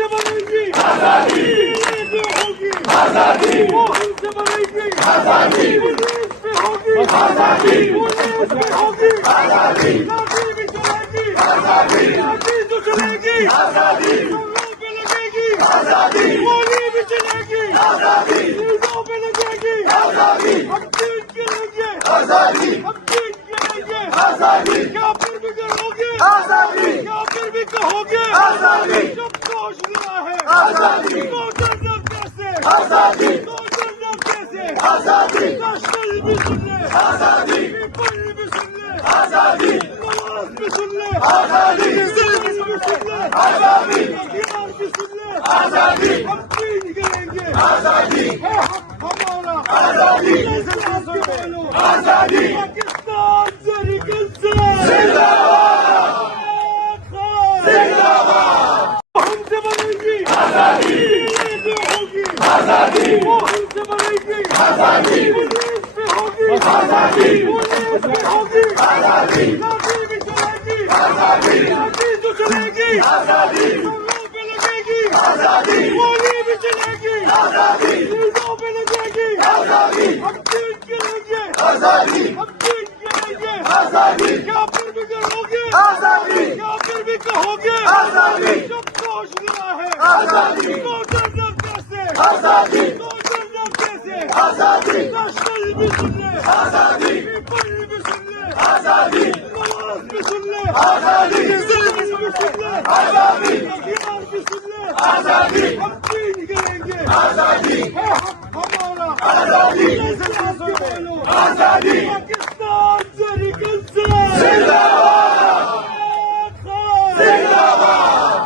से बनेगी आजादी, ये होगी आजादी, वो हमसे बनेगी आजादी, पुलिस पे होगी आजादी, पुलिस पे होगी आजादी, लाठी भी चलेगी आजादी, लाठी तो चलेगी आजादी, लोगों पे लगेगी आजादी, गोली भी चलेगी आजादी, लोगों पे लगेगी आजादी, हम जीत के लेंगे आजादी, हम जीत के लेंगे आजादी, क्या फिर भी करोगे आजादी, क्या फिर भी कहोगे आजादी, जब जोश मिला है आजादी, तो डरना कैसे आजादी, तो डरना कैसे आजादी, नेशनल भी सुन ले आजादी, पीपल भी सुन ले आजादी, नवाज भी सुन ले आजादी, सिंध भी सुन ले आजादी, बिहार भी सुन ले आजादी, हम जीत के लेंगे आजादी, है हक हमारा आजादी, आजादी, पाकिस्तान से निकल से हमसे बनेगी आजादी, ये होगी आजादी, वो हमसे बनेगी आजादी, पुलिस पे होगी आजादी, पुलिस पे होगी आजादी, लाठी भी चलेगी आजादी, लाठी तो चलेगी आजादी, लोगों पे लगेगी आजादी, गोली भी चलेगी आजादी, लोगों पे लगेगी आजादी, हम जीत के लेंगे आजादी, हम जीत के लेंगे आजादी, क्या फिर भी करोगे आजादी, क्या फिर भी कहोगे आजादी, जब जोश मिला है आजादी, तो डरना कैसे आजादी, तो डरना कैसे आजादी, नेशनल भी सुन ले आजादी, पीपल भी सुन ले आजादी, नवाज भी सुन ले आजादी, सिंध भी सुन ले आजादी, बिहार भी सुन ले आजादी, हम जीत के लेंगे आजादी, है हक हमारा आजादी, आजादी,